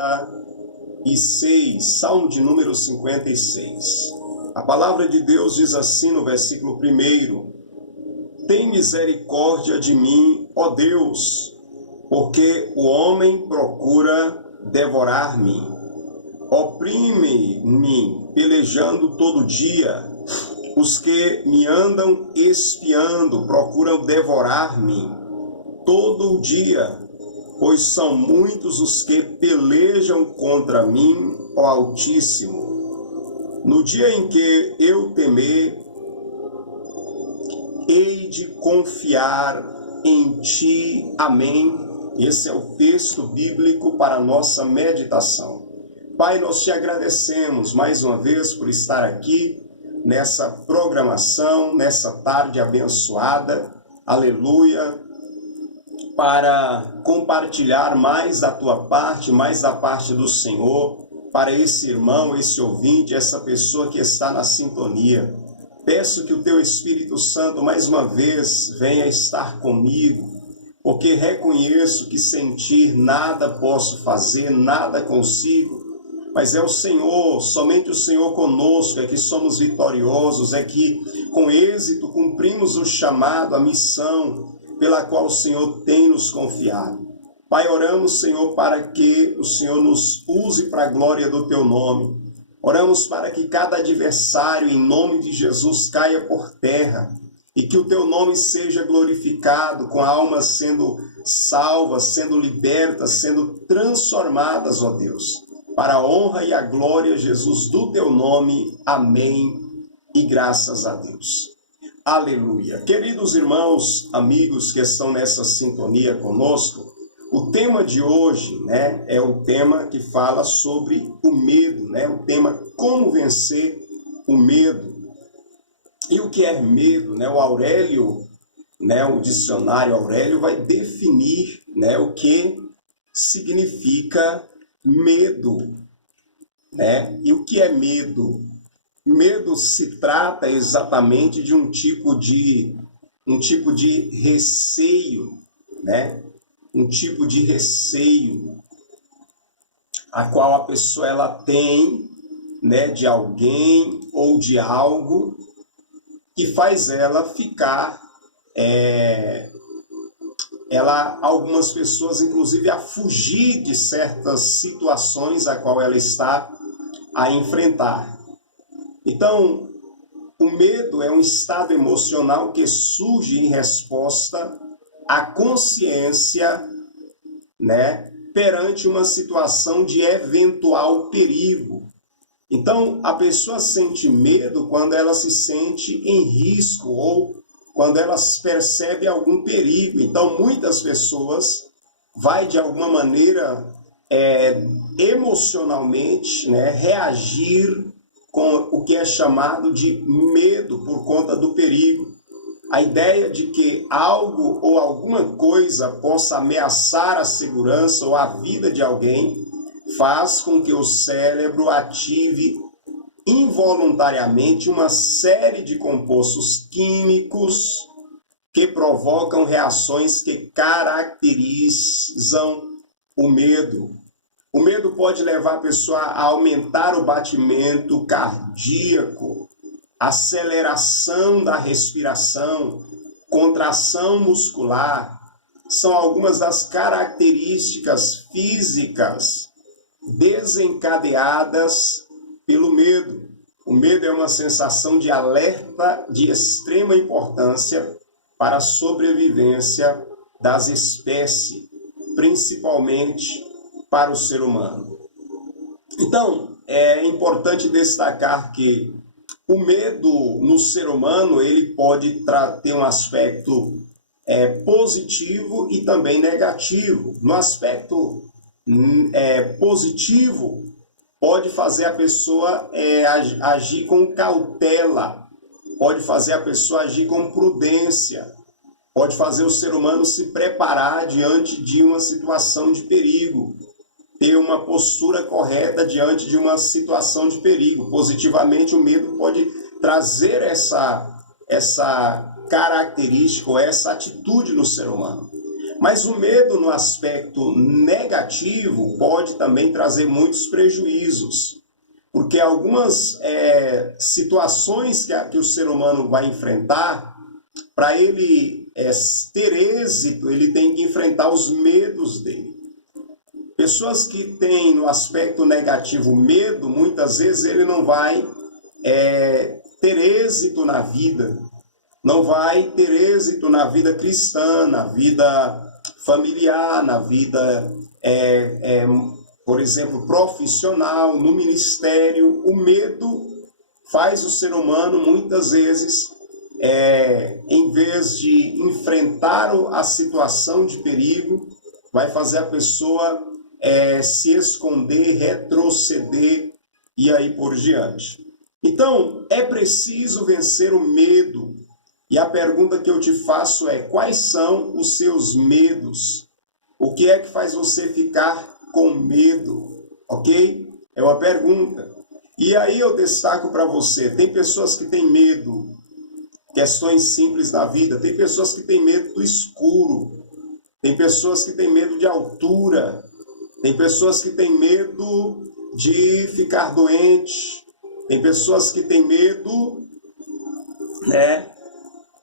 56, Salmo de número 56. A palavra de Deus diz assim no versículo 1: Tem misericórdia de mim, ó Deus, porque o homem procura devorar-me. Oprime-me, pelejando todo dia. Os que me andam espiando procuram devorar-me todo o dia, pois são muitos os que pelejam contra mim, ó Altíssimo. No dia em que eu temer, hei de confiar em Ti. Amém. Esse é o texto bíblico para a nossa meditação. Pai, nós Te agradecemos mais uma vez por estar aqui nessa programação, nessa tarde abençoada. Aleluia. Para compartilhar mais da Tua parte, mais da parte do Senhor, para esse irmão, esse ouvinte, essa pessoa que está na sintonia. Peço que o Teu Espírito Santo, mais uma vez, venha estar comigo, porque reconheço que sem Ti nada posso fazer, nada consigo, mas é o Senhor, somente o Senhor conosco, é que somos vitoriosos, é que com êxito cumprimos o chamado, a missão pela qual o Senhor tem nos confiado. Pai, oramos, Senhor, para que o Senhor nos use para a glória do Teu nome. Oramos para que cada adversário, em nome de Jesus, caia por terra e que o Teu nome seja glorificado, com almas sendo salvas, sendo libertas, sendo transformadas, ó Deus, para a honra e a glória, Jesus, do Teu nome. Amém e graças a Deus. Aleluia. Queridos irmãos, amigos que estão nessa sintonia conosco, o tema de hoje, é o tema que fala sobre o medo, o tema como vencer o medo. E o que é medo, O Aurélio, o dicionário Aurélio vai definir, o que significa medo, E o que é medo? Medo se trata exatamente de um tipo de receio, Um tipo de receio a qual a pessoa ela tem, de alguém ou de algo que faz ela ficar, algumas pessoas inclusive a fugir de certas situações a qual ela está a enfrentar. Então, o medo é um estado emocional que surge em resposta à consciência, perante uma situação de eventual perigo. Então, a pessoa sente medo quando ela se sente em risco ou quando ela percebe algum perigo. Então, muitas pessoas vai de alguma maneira emocionalmente, reagir com o que é chamado de medo por conta do perigo. A ideia de que algo ou alguma coisa possa ameaçar a segurança ou a vida de alguém faz com que o cérebro ative involuntariamente uma série de compostos químicos que provocam reações que caracterizam o medo. O medo pode levar a pessoa a aumentar o batimento cardíaco, aceleração da respiração, contração muscular. São algumas das características físicas desencadeadas pelo medo. O medo é uma sensação de alerta de extrema importância para a sobrevivência das espécies, principalmente para o ser humano. Então, é importante destacar que o medo no ser humano ele pode ter um aspecto positivo e também negativo. No aspecto positivo, pode fazer a pessoa agir com cautela, pode fazer a pessoa agir com prudência, pode fazer o ser humano se preparar diante de uma situação de perigo, ter uma postura correta diante de uma situação de perigo. Positivamente, o medo pode trazer essa característica ou essa atitude no ser humano. Mas o medo no aspecto negativo pode também trazer muitos prejuízos, porque algumas situações que o ser humano vai enfrentar, para ele ter êxito, ele tem que enfrentar os medos dele. Pessoas que têm no aspecto negativo medo, muitas vezes ele não vai ter êxito na vida, não vai ter êxito na vida cristã, na vida familiar, na vida, por exemplo, profissional, no ministério. O medo faz o ser humano, muitas vezes, em vez de enfrentar a situação de perigo, vai fazer a pessoa se esconder, retroceder e aí por diante. Então, é preciso vencer o medo. E a pergunta que eu te faço é: quais são os seus medos? O que é que faz você ficar com medo? Ok? É uma pergunta. E aí eu destaco para você: tem pessoas que têm medo, questões simples da vida. Tem pessoas que têm medo do escuro. Tem pessoas que têm medo de altura. Tem pessoas que têm medo de ficar doente. Tem pessoas que têm medo,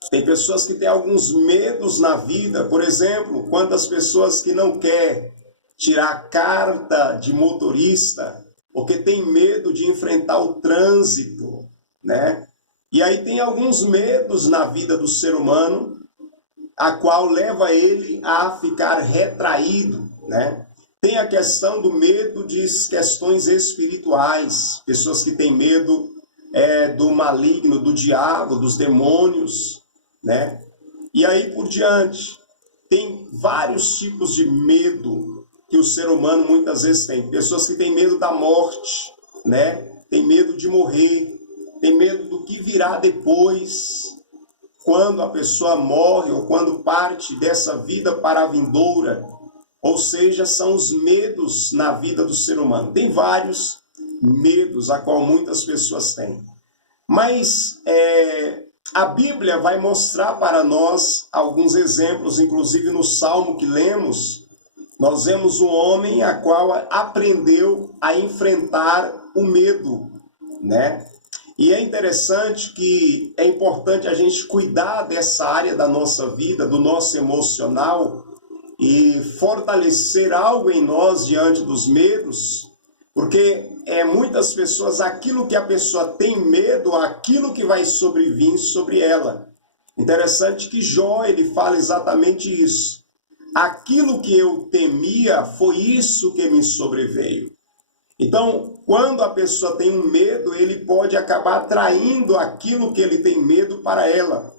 Tem pessoas que têm alguns medos na vida. Por exemplo, quantas pessoas que não querem tirar a carta de motorista porque tem medo de enfrentar o trânsito, né? E aí tem alguns medos na vida do ser humano, a qual leva ele a ficar retraído, né? Tem a questão do medo de questões espirituais, pessoas que têm medo do maligno, do diabo, dos demônios, né? E aí por diante, tem vários tipos de medo que o ser humano muitas vezes tem. Pessoas que têm medo da morte, né? Tem medo de morrer, tem medo do que virá depois, quando a pessoa morre ou quando parte dessa vida para a vindoura. Ou seja, são os medos na vida do ser humano. Tem vários medos a qual muitas pessoas têm. Mas a Bíblia vai mostrar para nós alguns exemplos, inclusive no Salmo que lemos, nós vemos um homem a qual aprendeu a enfrentar o medo, né? E é interessante que é importante a gente cuidar dessa área da nossa vida, do nosso emocional, e fortalecer algo em nós diante dos medos, porque muitas pessoas, aquilo que a pessoa tem medo, aquilo que vai sobrevir sobre ela. Interessante que Jó, ele fala exatamente isso. Aquilo que eu temia foi isso que me sobreveio. Então, quando a pessoa tem um medo, ele pode acabar atraindo aquilo que ele tem medo para ela.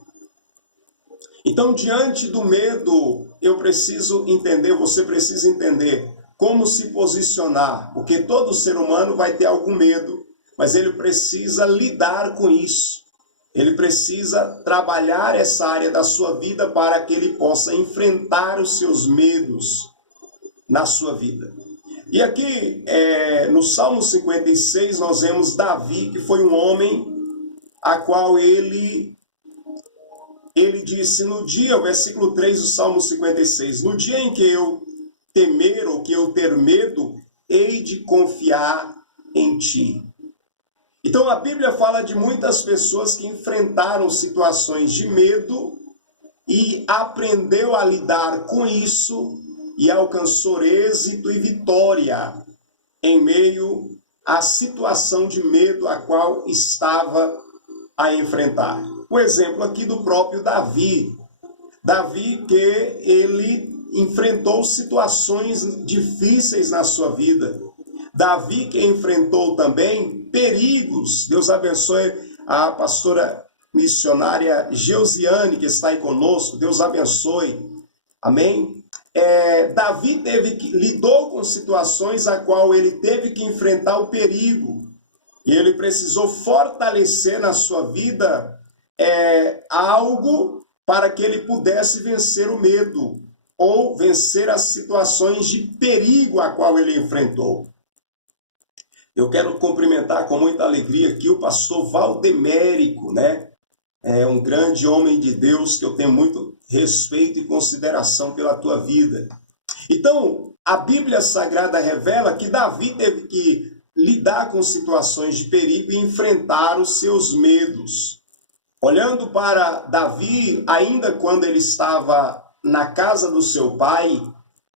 Então, diante do medo, eu preciso entender, você precisa entender como se posicionar, porque todo ser humano vai ter algum medo, mas ele precisa lidar com isso. Ele precisa trabalhar essa área da sua vida para que ele possa enfrentar os seus medos na sua vida. E aqui, no Salmo 56, nós vemos Davi, que foi um homem a qual ele disse no dia, o versículo 3 do Salmo 56, no dia em que eu temer ou que eu ter medo, hei de confiar em ti. Então a Bíblia fala de muitas pessoas que enfrentaram situações de medo e aprendeu a lidar com isso e alcançou êxito e vitória em meio à situação de medo a qual estava a enfrentar. O exemplo aqui do próprio Davi. Davi que ele enfrentou situações difíceis na sua vida. Davi que enfrentou também perigos. Deus abençoe a pastora missionária Geusiane, que está aí conosco. Deus abençoe. Amém? Davi lidou com situações a qual ele teve que enfrentar o perigo. E ele precisou fortalecer na sua vida algo para que ele pudesse vencer o medo ou vencer as situações de perigo a qual ele enfrentou. Eu quero cumprimentar com muita alegria aqui o pastor Valdemérico, né? é um grande homem de Deus que eu tenho muito respeito e consideração pela tua vida. Então, a Bíblia Sagrada revela que Davi teve que lidar com situações de perigo e enfrentar os seus medos. Olhando para Davi, ainda quando ele estava na casa do seu pai,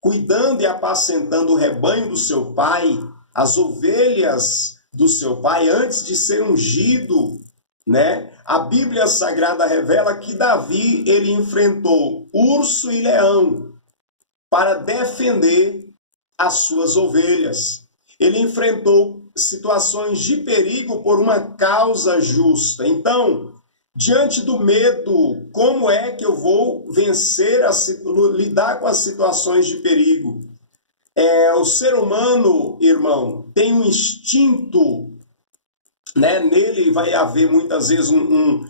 cuidando e apacentando o rebanho do seu pai, as ovelhas do seu pai, antes de ser ungido, né? A Bíblia Sagrada revela que Davi, ele enfrentou urso e leão para defender as suas ovelhas. Ele enfrentou situações de perigo por uma causa justa. Então, diante do medo, como é que eu vou vencer, lidar com as situações de perigo? O ser humano, irmão, tem um instinto, né? Nele vai haver muitas vezes um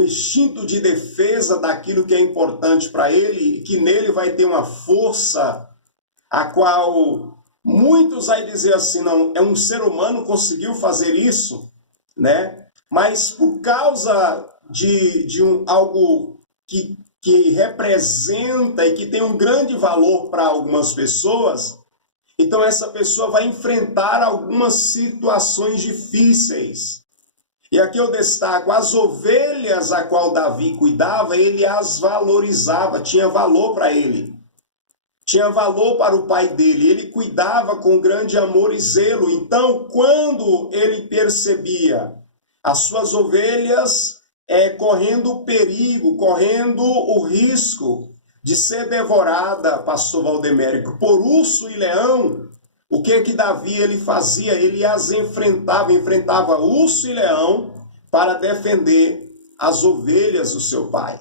instinto de defesa daquilo que é importante para ele, que nele vai ter uma força a qual muitos vai dizer assim, não, é um ser humano conseguiu fazer isso, né? Mas por causa de algo que representa e que tem um grande valor para algumas pessoas, então essa pessoa vai enfrentar algumas situações difíceis. E aqui eu destaco, as ovelhas a qual Davi cuidava, ele as valorizava, tinha valor para ele. Tinha valor para o pai dele, ele cuidava com grande amor e zelo. Então, quando ele percebia as suas ovelhas correndo perigo, correndo o risco de ser devorada, pastor Valdemérico, por urso e leão, o que Davi ele fazia? Ele as enfrentava urso e leão para defender as ovelhas do seu pai.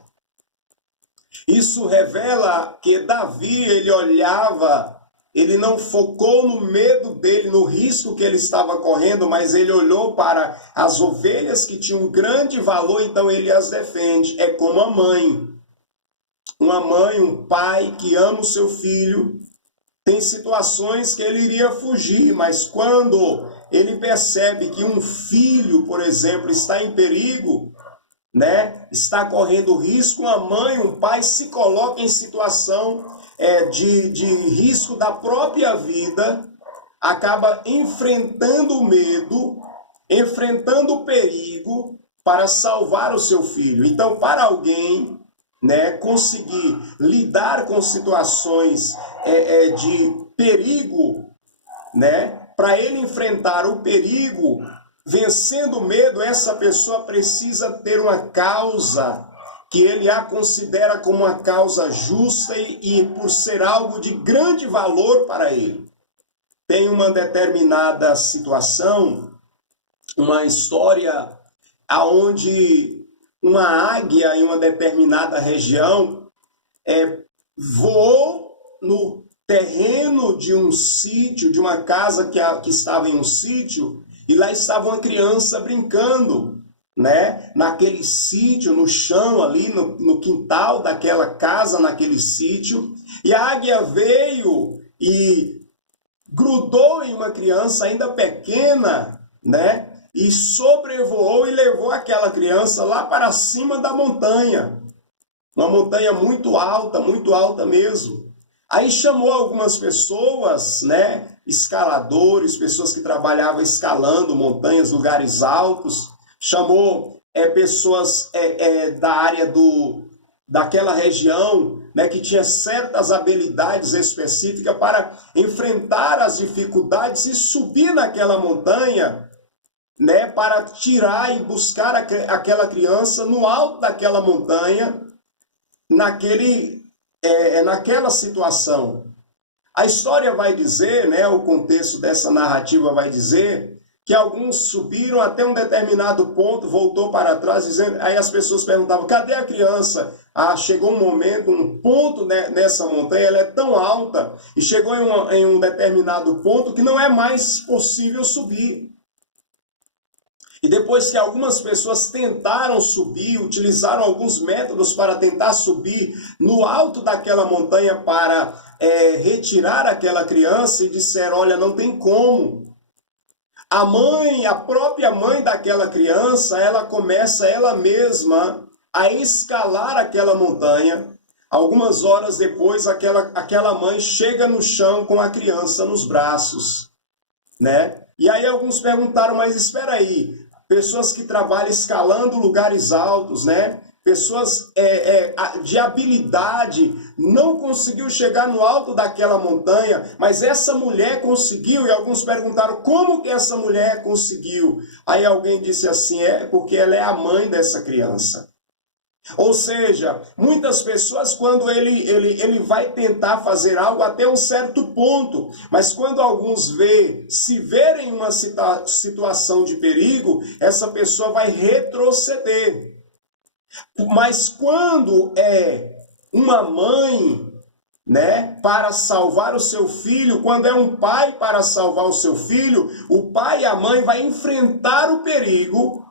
Isso revela que Davi, ele olhava, ele não focou no medo dele, no risco que ele estava correndo, mas ele olhou para as ovelhas que tinham grande valor, então ele as defende. É como a mãe. Uma mãe, um pai que ama o seu filho, tem situações que ele iria fugir, mas quando ele percebe que um filho, por exemplo, está em perigo, né, está correndo risco, uma mãe, um pai se coloca em situação de risco da própria vida, acaba enfrentando o medo, enfrentando o perigo para salvar o seu filho. Então, para alguém, né, conseguir lidar com situações de perigo, né, para ele enfrentar o perigo, vencendo o medo, essa pessoa precisa ter uma causa que ele a considera como uma causa justa e por ser algo de grande valor para ele. Tem uma determinada situação, uma história aonde uma águia em uma determinada região voou no terreno de um sítio, de uma casa que estava em um sítio, e lá estava uma criança brincando, né? Naquele sítio, no chão ali, no quintal daquela casa, naquele sítio, e a águia veio e grudou em uma criança ainda pequena, né? E sobrevoou e levou aquela criança lá para cima da montanha. Uma montanha muito alta mesmo. Aí chamou algumas pessoas, né? Escaladores, pessoas que trabalhavam escalando montanhas, lugares altos. Chamou pessoas da área daquela região, né, que tinha certas habilidades específicas para enfrentar as dificuldades e subir naquela montanha, né, para tirar e buscar aquela criança no alto daquela montanha, naquela situação. A história vai dizer, né, o contexto dessa narrativa vai dizer que alguns subiram até um determinado ponto, voltou para trás, dizendo, aí as pessoas perguntavam, cadê a criança? Chegou um momento, um ponto, né, nessa montanha, ela é tão alta, e chegou em um determinado ponto que não é mais possível subir. E depois que algumas pessoas tentaram subir, utilizaram alguns métodos para tentar subir no alto daquela montanha para retirar aquela criança e disseram, olha, não tem como. a própria mãe daquela criança, ela começa ela mesma a escalar aquela montanha. Algumas horas depois, aquela mãe chega no chão com a criança nos braços, né? E aí alguns perguntaram, mas espera aí, pessoas que trabalham escalando lugares altos, né? Pessoas de habilidade, não conseguiu chegar no alto daquela montanha, mas essa mulher conseguiu, e alguns perguntaram, como que essa mulher conseguiu? Aí alguém disse assim, porque ela é a mãe dessa criança. Ou seja, muitas pessoas, quando ele vai tentar fazer algo até um certo ponto, mas quando alguns se verem em uma situação de perigo, essa pessoa vai retroceder. Mas quando é uma mãe, né, para salvar o seu filho, quando é um pai para salvar o seu filho, o pai e a mãe vai enfrentar o perigo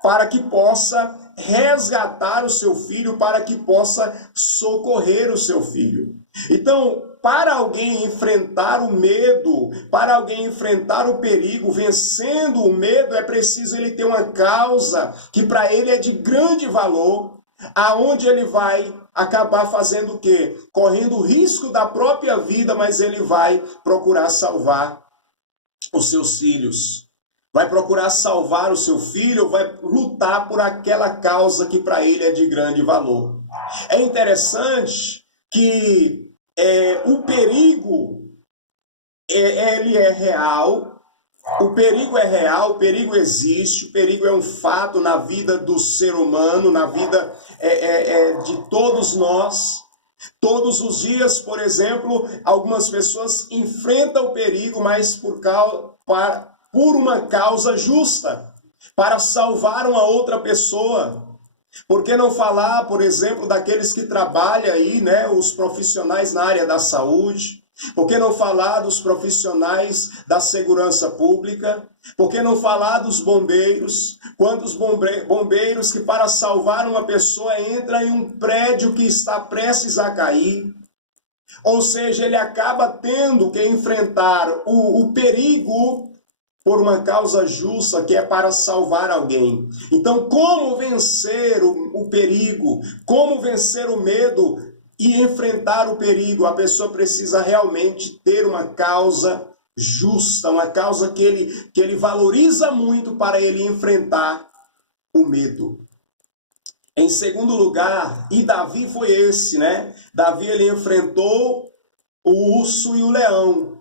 para que possa resgatar o seu filho, para que possa socorrer o seu filho. Então, para alguém enfrentar o medo, para alguém enfrentar o perigo, vencendo o medo, é preciso ele ter uma causa que para ele é de grande valor, aonde ele vai acabar fazendo o quê? Correndo o risco da própria vida, mas ele vai procurar salvar os seus filhos. Vai procurar salvar o seu filho, vai lutar por aquela causa que para ele é de grande valor. É interessante que o perigo, ele é real, o perigo é real, o perigo existe, o perigo é um fato na vida do ser humano, na vida de todos nós. Todos os dias, por exemplo, algumas pessoas enfrentam o perigo, mas por uma causa justa, para salvar uma outra pessoa. Por que não falar, por exemplo, daqueles que trabalham aí, né, os profissionais na área da saúde? Por que não falar dos profissionais da segurança pública? Por que não falar dos bombeiros? Quantos bombeiros que para salvar uma pessoa entram em um prédio que está prestes a cair? Ou seja, ele acaba tendo que enfrentar o perigo por uma causa justa, que é para salvar alguém. Então, como vencer o perigo? Como vencer o medo e enfrentar o perigo? A pessoa precisa realmente ter uma causa justa, uma causa que ele valoriza muito para ele enfrentar o medo. Em segundo lugar, e Davi foi esse, né? Davi, ele enfrentou o urso e o leão.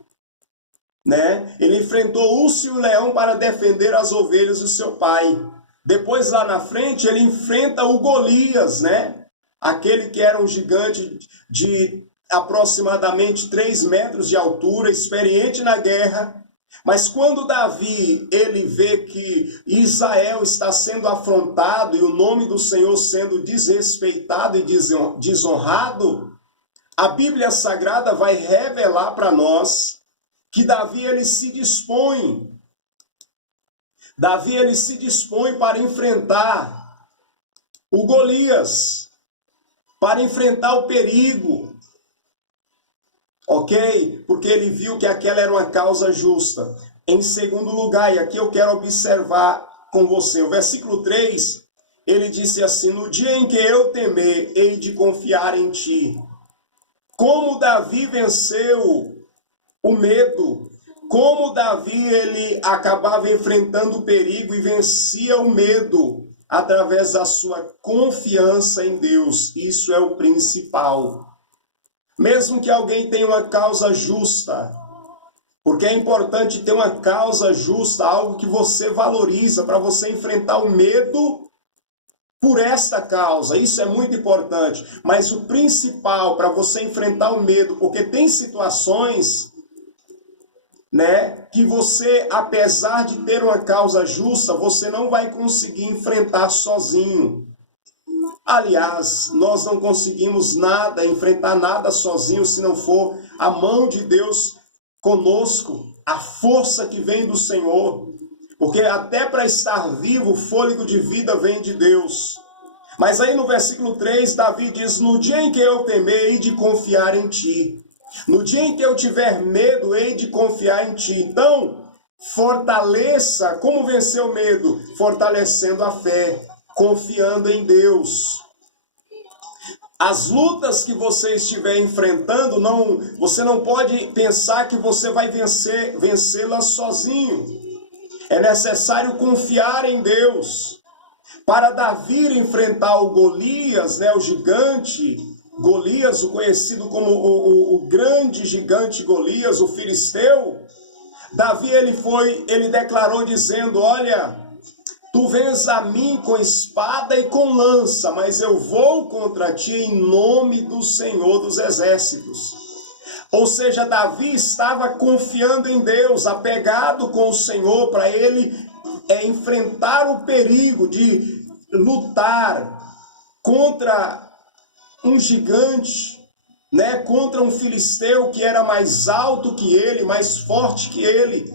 Né? Ele enfrentou o urso e o leão para defender as ovelhas do seu pai. Depois, lá na frente, ele enfrenta o Golias, né? Aquele que era um gigante de aproximadamente 3 metros de altura, experiente na guerra. Mas quando Davi ele vê que Israel está sendo afrontado e o nome do Senhor sendo desrespeitado e desonrado, a Bíblia Sagrada vai revelar para nós que Davi ele se dispõe para enfrentar o Golias, para enfrentar o perigo, ok? Porque ele viu que aquela era uma causa justa. Em segundo lugar, e aqui eu quero observar com você, o versículo 3, ele disse assim, no dia em que eu temer, hei de confiar em ti. Como Davi venceu o medo, como Davi ele acabava enfrentando o perigo e vencia o medo através da sua confiança em Deus. Isso é o principal. Mesmo que alguém tenha uma causa justa, porque é importante ter uma causa justa, algo que você valoriza para você enfrentar o medo por esta causa. Isso é muito importante. Mas o principal para você enfrentar o medo, porque tem situações, né, que você, apesar de ter uma causa justa, você não vai conseguir enfrentar sozinho. Aliás, nós não conseguimos enfrentar nada sozinho se não for a mão de Deus conosco, a força que vem do Senhor. Porque até para estar vivo, o fôlego de vida vem de Deus. Mas aí no versículo 3, Davi diz, no dia em que eu temer, hei de confiar em ti. No dia em que eu tiver medo, hei de confiar em ti. Então, Fortaleça. Como vencer o medo? Fortalecendo a fé, confiando em Deus. As lutas que você estiver enfrentando, você não pode pensar que você vai vencê-las sozinho. É necessário confiar em Deus. Para Davi enfrentar o Golias, o gigante Golias, o conhecido como o grande gigante Golias, o filisteu, Davi ele declarou dizendo: olha, tu vens a mim com espada e com lança, mas eu vou contra ti em nome do Senhor dos Exércitos. Ou seja, Davi estava confiando em Deus, apegado com o Senhor, para ele enfrentar o perigo de lutar contra um gigante, contra um filisteu que era mais alto que ele, mais forte que ele.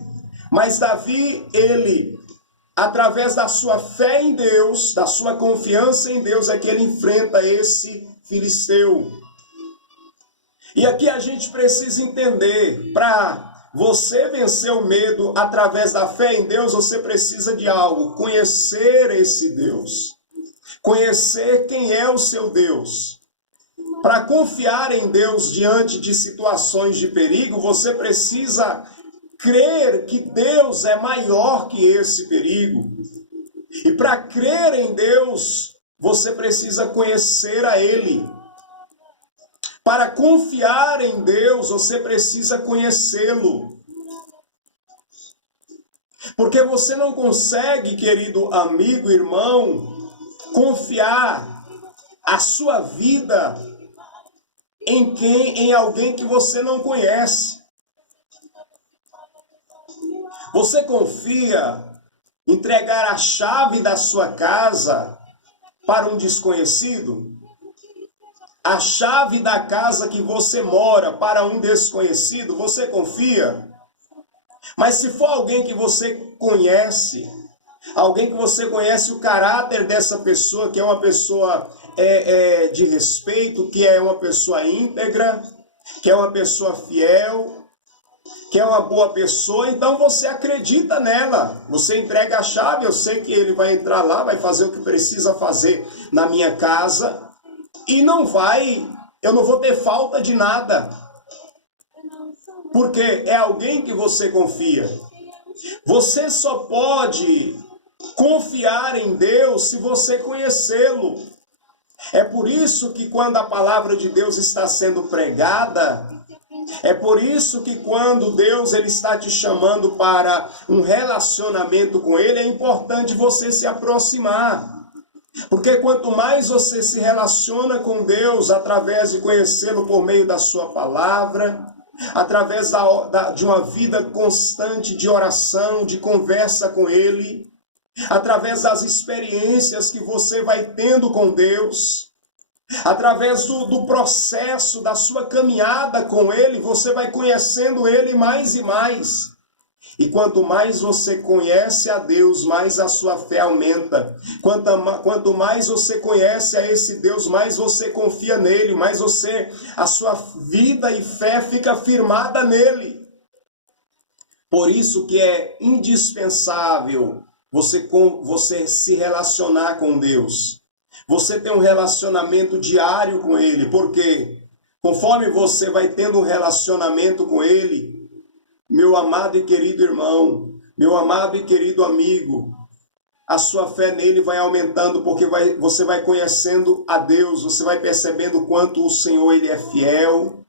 Mas Davi, através da sua fé em Deus, da sua confiança em Deus, é que ele enfrenta esse filisteu. E aqui a gente precisa entender, para você vencer o medo através da fé em Deus, você precisa de algo: conhecer esse Deus. Conhecer quem é o seu Deus. Para confiar em Deus diante de situações de perigo, você precisa crer que Deus é maior que esse perigo. E para crer em Deus, você precisa conhecer a Ele. Para confiar em Deus, você precisa conhecê-lo. Porque você não consegue, querido amigo, irmão, confiar a sua vida em alguém que você não conhece. Você confia entregar a chave da sua casa para um desconhecido? A chave da casa que você mora para um desconhecido, você confia? Mas se for alguém que você conhece, alguém que você conhece o caráter dessa pessoa, que é uma pessoa de respeito, que é uma pessoa íntegra, que é uma pessoa fiel, que é uma boa pessoa, então você acredita nela. Você entrega a chave, eu sei que ele vai entrar lá, vai fazer o que precisa fazer na minha casa, e eu não vou ter falta de nada. Porque é alguém que você confia. Você só pode confiar em Deus se você conhecê-lo. É por isso que quando a palavra de Deus está sendo pregada, é por isso que quando Deus ele está te chamando para um relacionamento com Ele, é importante você se aproximar. Porque quanto mais você se relaciona com Deus através de conhecê-lo por meio da sua palavra, através de uma vida constante de oração, de conversa com Ele, através das experiências que você vai tendo com Deus, através do processo da sua caminhada com Ele, você vai conhecendo Ele mais e mais. E quanto mais você conhece a Deus, mais a sua fé aumenta. Quanto mais você conhece a esse Deus, mais você confia nele, mais a sua vida e fé fica firmada nele. Por isso que é indispensável você se relacionar com Deus. Você ter um relacionamento diário com Ele, porque conforme você vai tendo um relacionamento com Ele, meu amado e querido irmão, meu amado e querido amigo, a sua fé nele vai aumentando, porque você vai conhecendo a Deus, você vai percebendo o quanto o Senhor ele é fiel,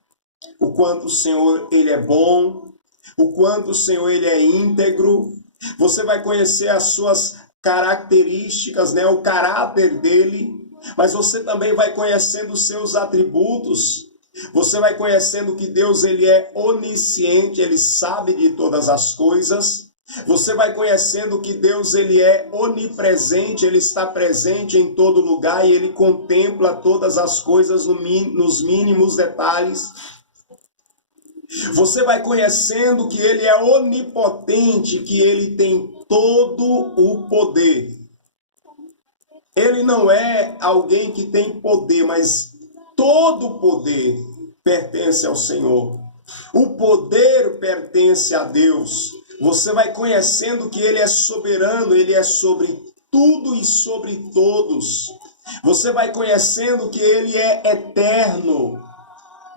o quanto o Senhor ele é bom, o quanto o Senhor ele é íntegro. Você vai conhecer as suas características, o caráter dele, mas você também vai conhecendo os seus atributos. Você vai conhecendo que Deus ele é onisciente, ele sabe de todas as coisas. Você vai conhecendo que Deus ele é onipresente, ele está presente em todo lugar e ele contempla todas as coisas nos mínimos detalhes. Você vai conhecendo que ele é onipotente, que ele tem todo o poder. Ele não é alguém que tem poder, mas todo o poder pertence ao Senhor. O poder pertence a Deus. Você vai conhecendo que Ele é soberano, Ele é sobre tudo e sobre todos. Você vai conhecendo que Ele é eterno.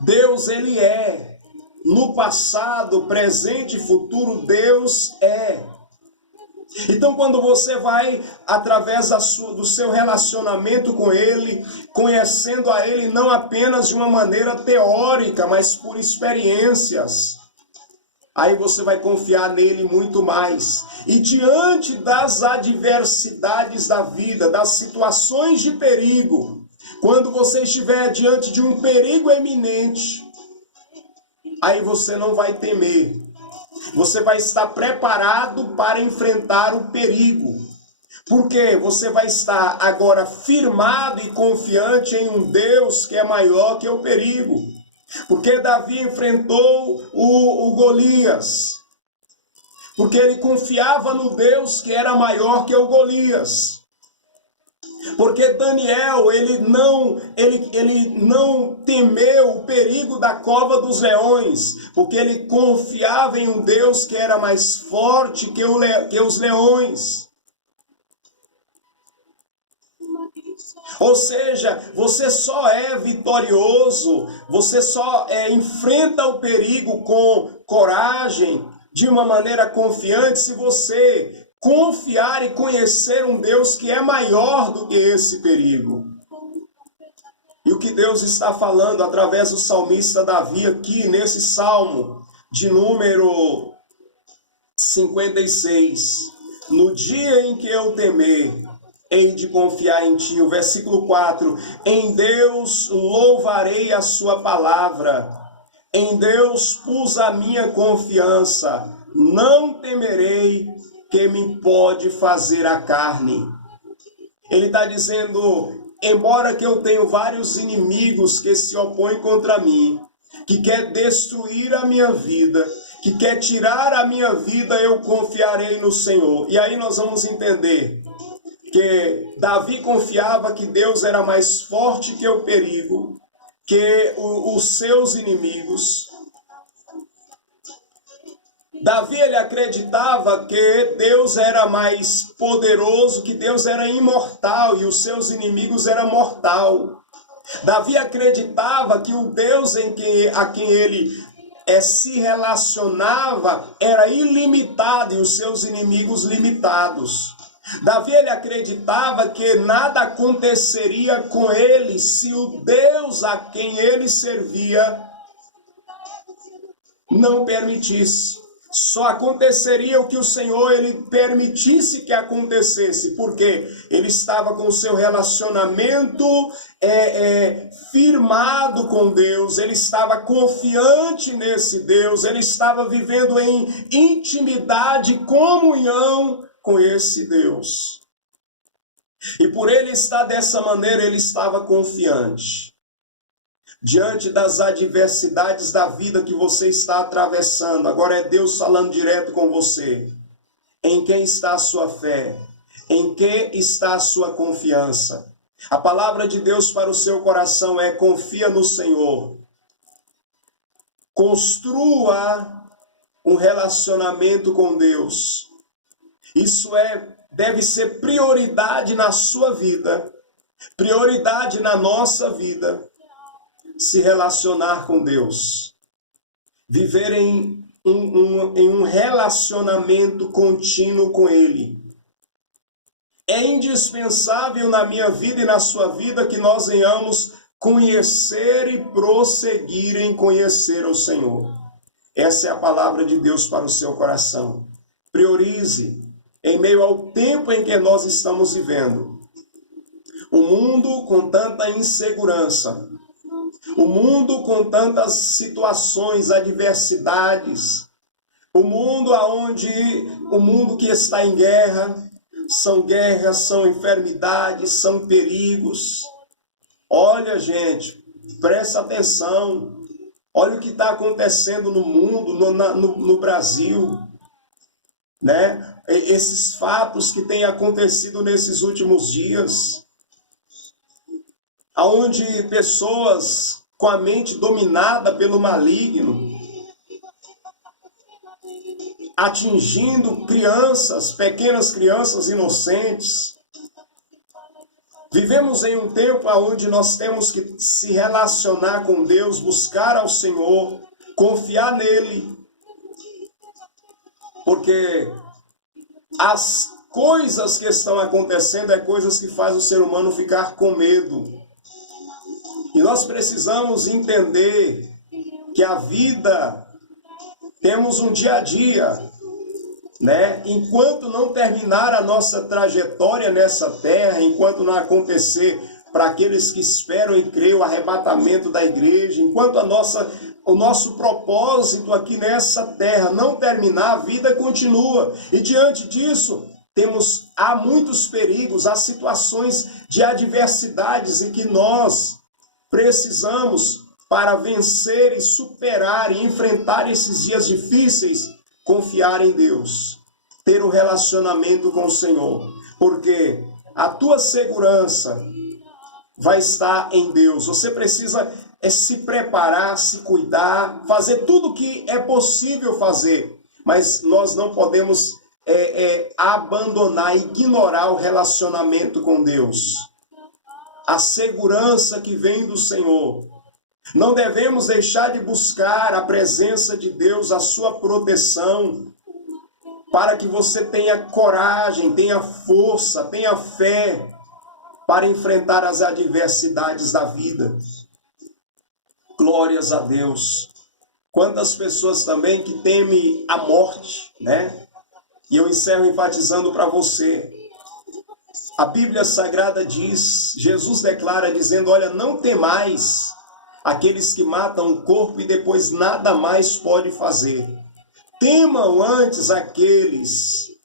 Deus, Ele é. No passado, presente e futuro, Deus é. Então, quando você vai, através do seu relacionamento com Ele, conhecendo a Ele não apenas de uma maneira teórica, mas por experiências, aí você vai confiar nele muito mais. E diante das adversidades da vida, das situações de perigo, quando você estiver diante de um perigo eminente, aí você não vai temer. Você vai estar preparado para enfrentar o perigo. Porque você vai estar agora firmado e confiante em um Deus que é maior que o perigo. Porque Davi enfrentou o Golias. Porque ele confiava no Deus que era maior que o Golias. Porque Daniel, ele não temeu o perigo da cova dos leões, porque ele confiava em um Deus que era mais forte que os leões. Ou seja, você só é vitorioso, você só enfrenta o perigo com coragem, de uma maneira confiante, se você confiar e conhecer um Deus que é maior do que esse perigo. E o que Deus está falando através do salmista Davi aqui, nesse salmo de número 56. No dia em que eu temer, hei de confiar em ti. O versículo 4. Em Deus louvarei a sua palavra. Em Deus pus a minha confiança. Não temerei que me pode fazer a carne. Ele está dizendo, embora que eu tenha vários inimigos que se opõem contra mim, que quer destruir a minha vida, que quer tirar a minha vida, eu confiarei no Senhor. E aí nós vamos entender que Davi confiava que Deus era mais forte que o perigo, que os seus inimigos. Davi, ele acreditava que Deus era mais poderoso, que Deus era imortal e os seus inimigos eram mortal. Davi acreditava que o Deus a quem ele se relacionava era ilimitado e os seus inimigos limitados. Davi, ele acreditava que nada aconteceria com ele se o Deus a quem ele servia não permitisse. Só aconteceria o que o Senhor ele permitisse que acontecesse, porque ele estava com o seu relacionamento firmado com Deus, ele estava confiante nesse Deus, ele estava vivendo em intimidade e comunhão com esse Deus. E por ele estar dessa maneira, ele estava confiante. Diante das adversidades da vida que você está atravessando, agora é Deus falando direto com você. Em quem está a sua fé? Em que está a sua confiança? A palavra de Deus para o seu coração é: confia no Senhor. Construa um relacionamento com Deus. Isso deve ser prioridade na sua vida, prioridade na nossa vida. Se relacionar com Deus, viver em um relacionamento contínuo com Ele. É indispensável na minha vida e na sua vida que nós venhamos conhecer e prosseguir em conhecer o Senhor. Essa é a palavra de Deus para o seu coração. Priorize, em meio ao tempo em que nós estamos vivendo. O mundo com tanta insegurança, o mundo com tantas situações, adversidades, o mundo que está em guerra, são enfermidades, são perigos. Olha, gente, presta atenção, olha o que está acontecendo no mundo, no Brasil, né? Esses fatos que têm acontecido nesses últimos dias, onde pessoas com a mente dominada pelo maligno atingindo crianças, pequenas crianças inocentes. Vivemos em um tempo onde nós temos que se relacionar com Deus, buscar ao Senhor, confiar nele, porque as coisas que estão acontecendo é coisas que fazem o ser humano ficar com medo. E nós precisamos entender que a vida, temos um dia a dia, né? Enquanto não terminar a nossa trajetória nessa terra, enquanto não acontecer para aqueles que esperam e creem o arrebatamento da igreja, enquanto o nosso propósito aqui nessa terra não terminar, a vida continua. E diante disso, há muitos perigos, há situações de adversidades em que nós precisamos, para vencer e superar e enfrentar esses dias difíceis, confiar em Deus, ter um relacionamento com o Senhor, porque a tua segurança vai estar em Deus. Você precisa se preparar, se cuidar, fazer tudo o que é possível fazer, mas nós não podemos abandonar, ignorar o relacionamento com Deus. A segurança que vem do Senhor. Não devemos deixar de buscar a presença de Deus, a sua proteção, para que você tenha coragem, tenha força, tenha fé para enfrentar as adversidades da vida. Glórias a Deus. Quantas pessoas também que temem a morte, né? E eu encerro enfatizando para você. A Bíblia Sagrada diz, Jesus declara dizendo, olha, não temais aqueles que matam o corpo e depois nada mais pode fazer. Temam antes aqueles